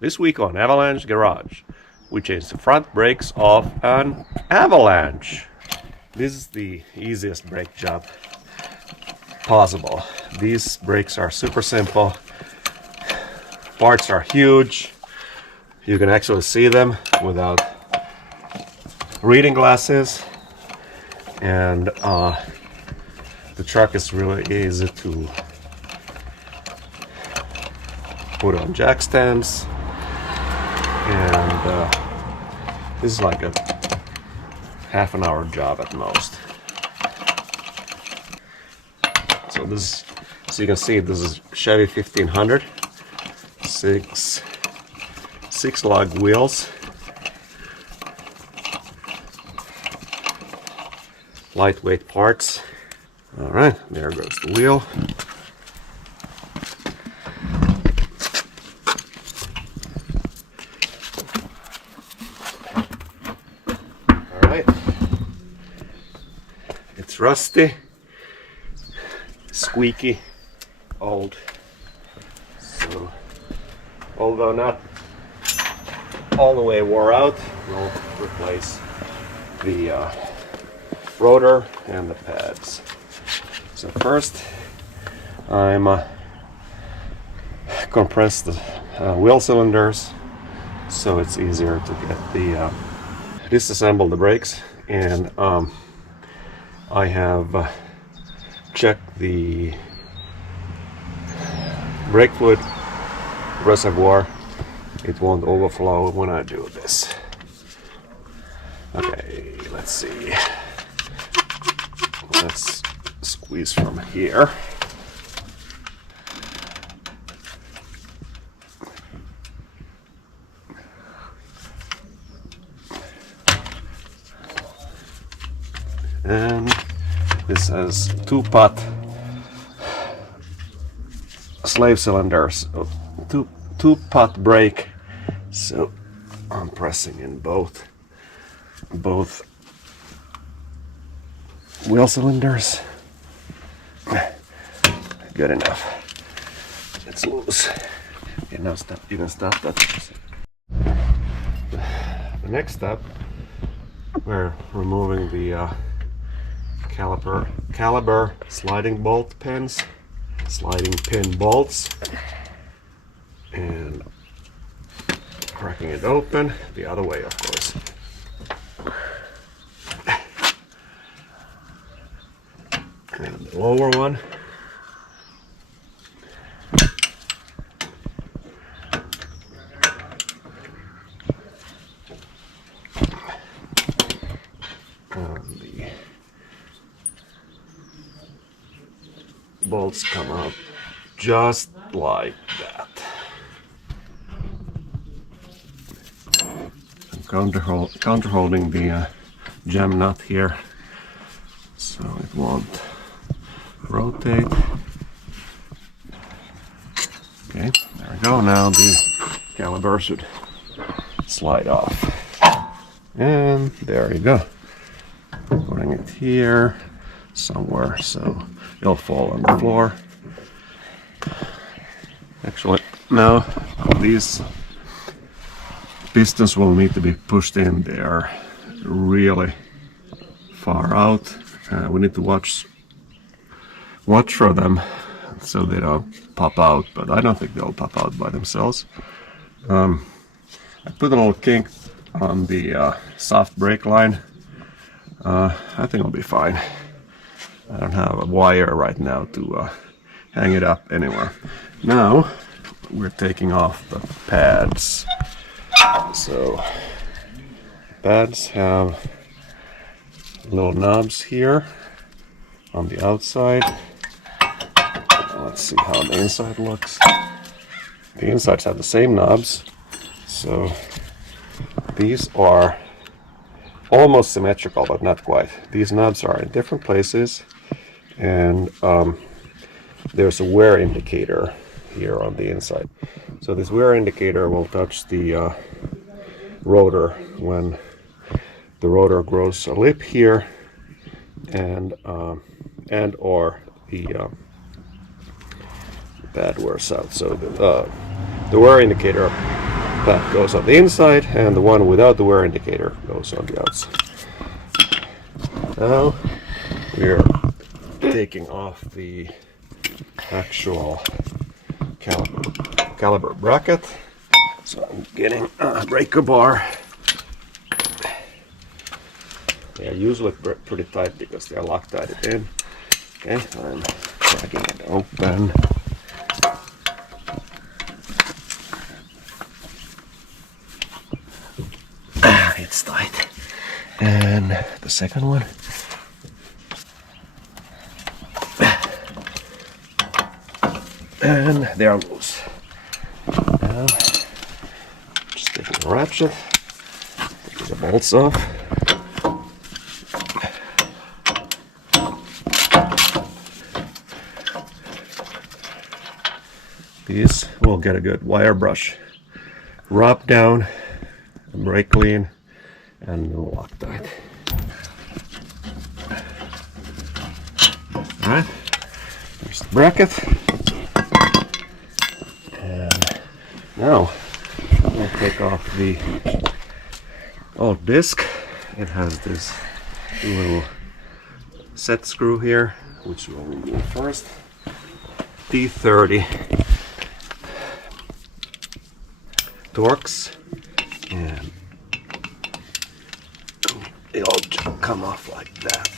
This week on Avalanche Garage, we changed the front brakes of an Avalanche. This is the easiest brake job possible. These brakes are super simple. Parts are huge. You can actually see them without reading glasses. And the truck is really easy to put on jack stands. And this is like a half an hour job at most. So this, so you can see, this is Chevy 1500, six lug wheels, lightweight parts. All right, there goes the wheel. It's rusty, squeaky, old. So, although not all the way wore out, we'll replace the rotor and the pads. So first, I'm compress the wheel cylinders so it's easier to get the disassemble the brakes, and I have checked the brake fluid reservoir. It won't overflow when I do this. Okay, let's see. Let's squeeze from here. And this has two-pot slave cylinders, two-pot brake. So I'm pressing in both wheel cylinders. Good enough. It's loose. Okay, now stop. You can stop that. The next step, we're removing the caliber sliding bolt pins, sliding pin bolts, and cracking it open the other way, of course. And the lower one. And the bolts come out just like that. I'm counter holding the jam nut here so it won't rotate. Okay, there we go. Now the caliber should slide off. And there you go. Putting it here somewhere so it'll fall on the floor. Actually, now these pistons will need to be pushed in. They are really far out. We need to watch for them so they don't pop out, but I don't think they'll pop out by themselves. I put a little kink on the soft brake line. I think it'll be fine. I don't have a wire right now to hang it up anywhere. Now we're taking off the pads. So pads have little knobs here on the outside. Let's see how the inside looks. The insides have the same knobs. So these are almost symmetrical, but not quite. These knobs are in different places, and there's a wear indicator here on the inside. So this wear indicator will touch the rotor when the rotor grows a lip here, and or the pad wears out. So the wear indicator that goes on the inside, and the one without the wear indicator goes on the outside. Now we're taking off the actual caliber bracket. So I'm getting a breaker bar. They are usually pretty tight because they are Loctite in. Okay, I'm cracking it open. It's tight. And the second one. And they are loose. Now, just taking a ratchet, taking the bolts off. These will get a good wire brush. Rub down, brake clean, and no Loctite. Alright, there's the bracket. And now we'll take off the old disc. It has this little set screw here, which we'll remove first. T30 Torx, and it'll come off like that.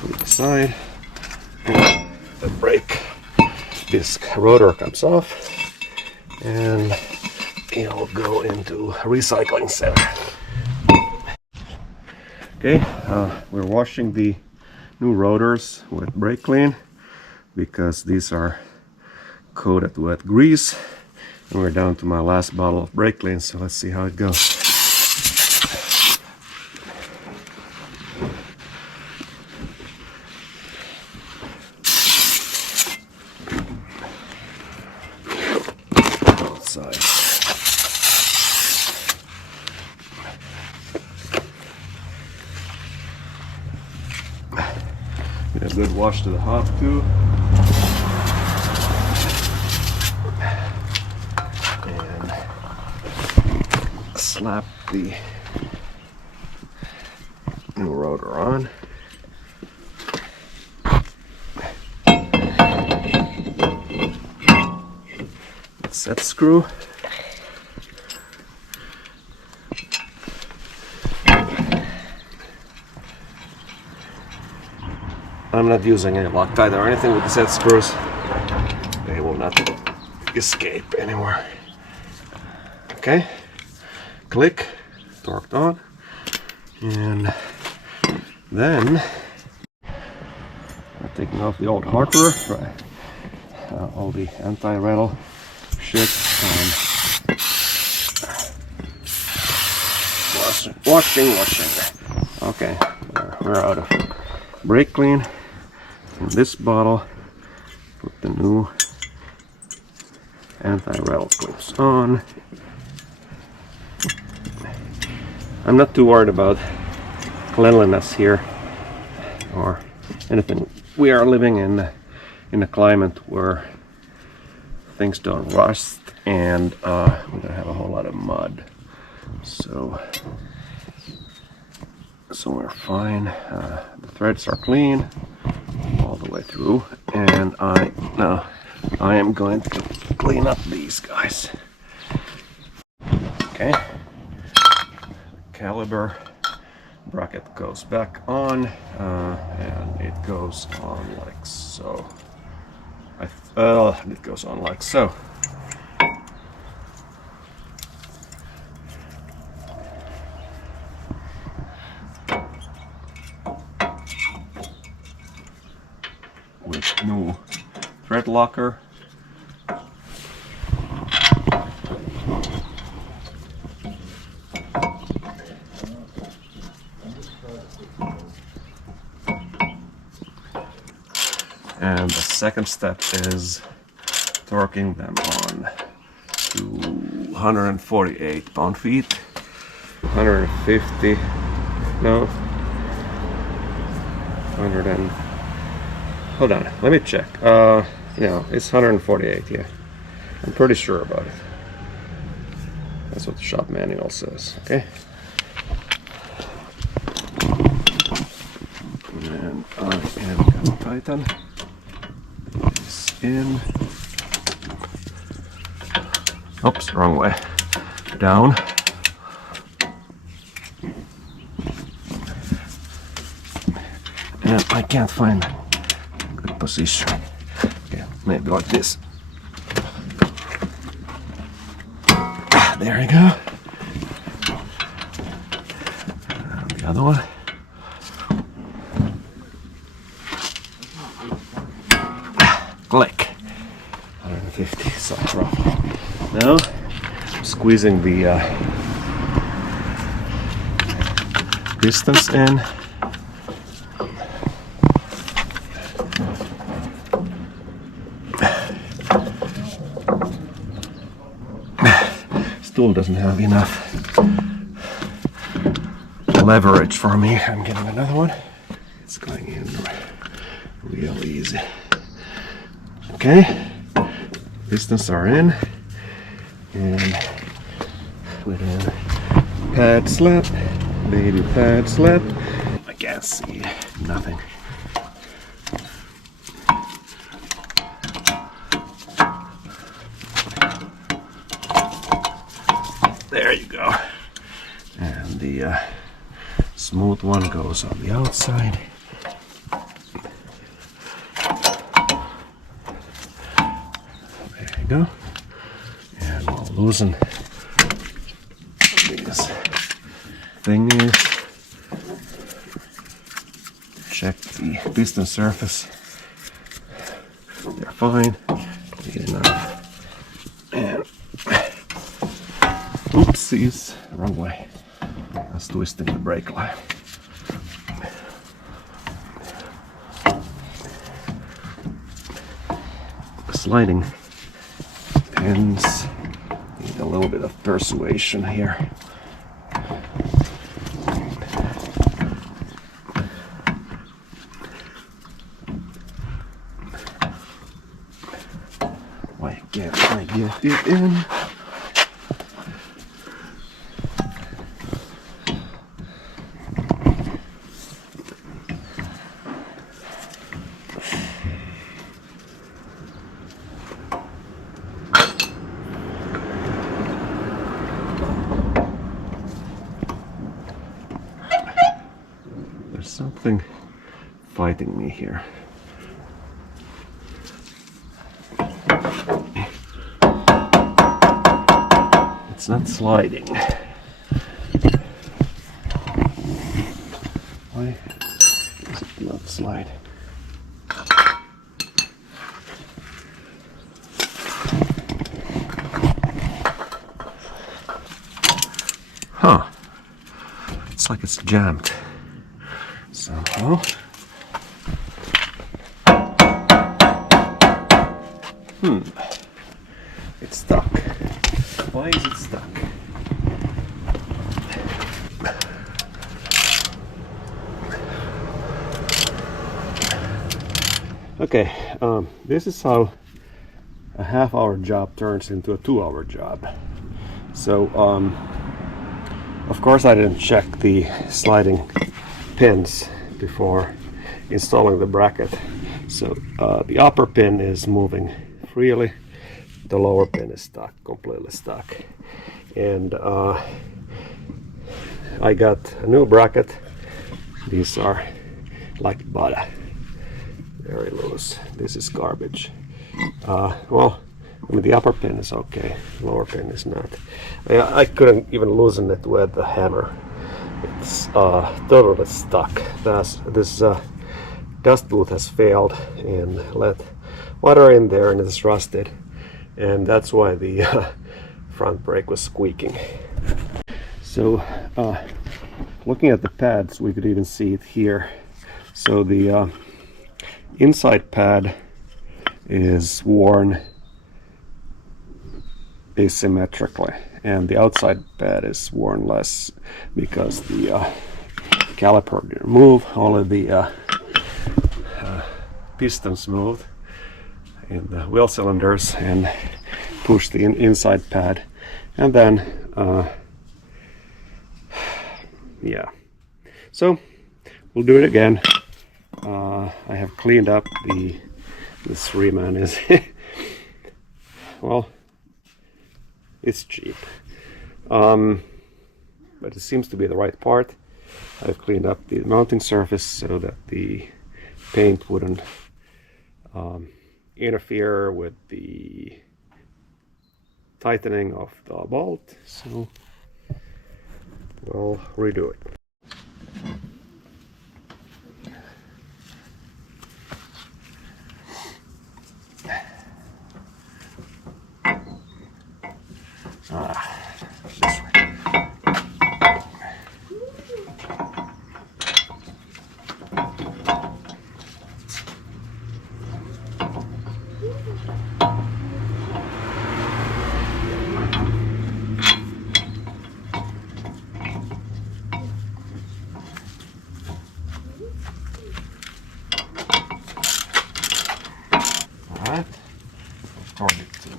Put it aside, and the brake disc rotor comes off, and it'll go into recycling center. Okay, we're washing the new rotors with brake clean because these are coated with grease, and we're down to my last bottle of brake clean, so let's see how it goes. Both sides. A good wash to the hop too. And slap the new rotor on. Set screw. I'm not using any Loctite or anything with the set screws. They will not escape anymore. Okay, click, torqued on, and then I'm taking off the old hardware, all the anti-rattle shit, and washing. Okay, we're out of brake clean. In this bottle, put the new anti-rattle clips on. I'm not too worried about cleanliness here or anything. We are living in a climate where things don't rust, and we don't have a whole lot of mud, so we're fine. The threads are clean all the way through, and I am going to clean up these guys. Okay, caliber bracket goes back on, and it goes on like so. It goes on like so. With new thread locker. And the second step is torquing them on to 148 pound-feet. 150, no, 100 and, hold on, let me check. No, it's 148, yeah. I'm pretty sure about it. That's what the shop manual says, okay? And I am gonna tighten this in. Oops, wrong way. Down. And I can't find a good position. Okay, maybe like this. There we go. And the other one. Click. 150, so rough. Now I'm squeezing the distance in. Stool doesn't have enough leverage for me. I'm getting another one. It's going in real easy. Okay, pistons are in, and with a pad slap, baby pad slap. I can't see nothing. There you go. And the smooth one goes on the outside. There you go. And we'll loosen these thingies. Check the piston surface. They're fine. Good enough. And oopsies, wrong way. I was twisting the brake line. The sliding pins need a little bit of persuasion here. Why can't I get it in? There's something fighting me here. It's not sliding. Why does it not slide? Huh. It's like it's jammed somehow. It's stuck. Why is it stuck? Okay, this is how a half-hour job turns into a 2-hour job. So, of course I didn't check the sliding pins before installing the bracket. So the upper pin is moving freely, the lower pin is stuck, completely stuck. And I got a new bracket. These are like butter, very loose. This is garbage. Well, I mean, the upper pin is okay, lower pin is not. I couldn't even loosen it with the hammer. It's totally stuck. This dust boot has failed and let water in there and it's rusted, and that's why the front brake was squeaking. So looking at the pads, we could even see it here. So the inside pad is worn asymmetrically, and the outside pad is worn less because the caliper didn't move, only the pistons moved in the wheel cylinders and pushed the inside pad, and then yeah, so we'll do it again. I have cleaned up this reman is well, it's cheap, but it seems to be the right part. I've cleaned up the mounting surface so that the paint wouldn't interfere with the tightening of the bolt, so we'll redo it. This way. Alright, target to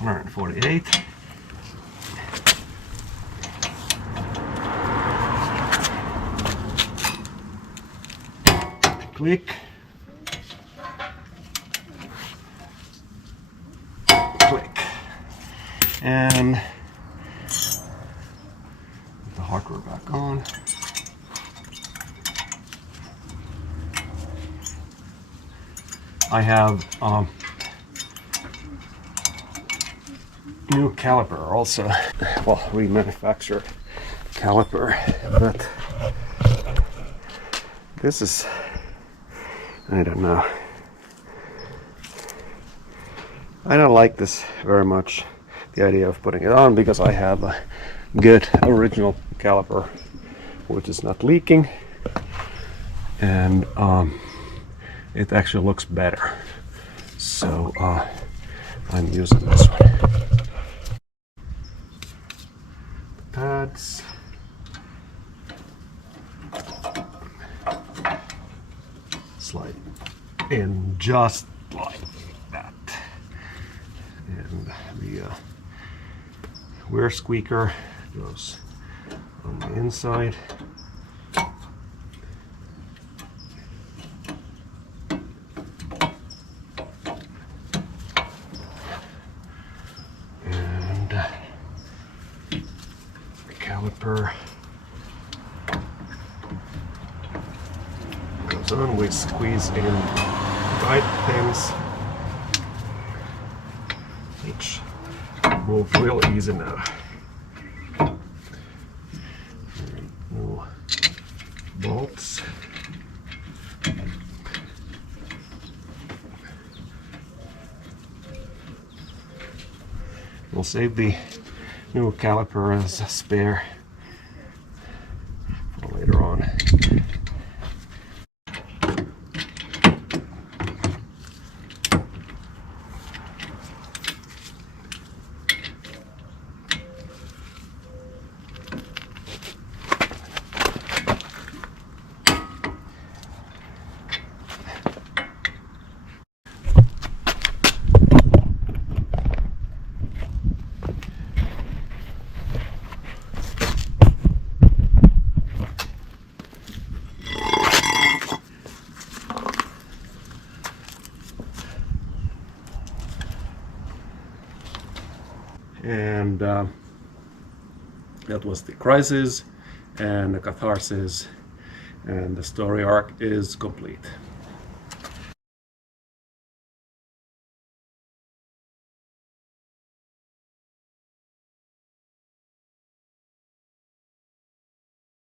148. Click. Click. And put the hardware back on. I have new caliper also. Well, remanufactured caliper, but this is, I don't know. I don't like this very much, the idea of putting it on, because I have a good original caliper which is not leaking, and it actually looks better. So I'm using this one. Pads. Slide in just like that. And the wear squeaker goes on the inside. And the caliper goes on. We squeeze in right pins, which move real easy now. No bolts. We'll save the new caliper as a spare for later on. And that was the crisis and the catharsis, and the story arc is complete.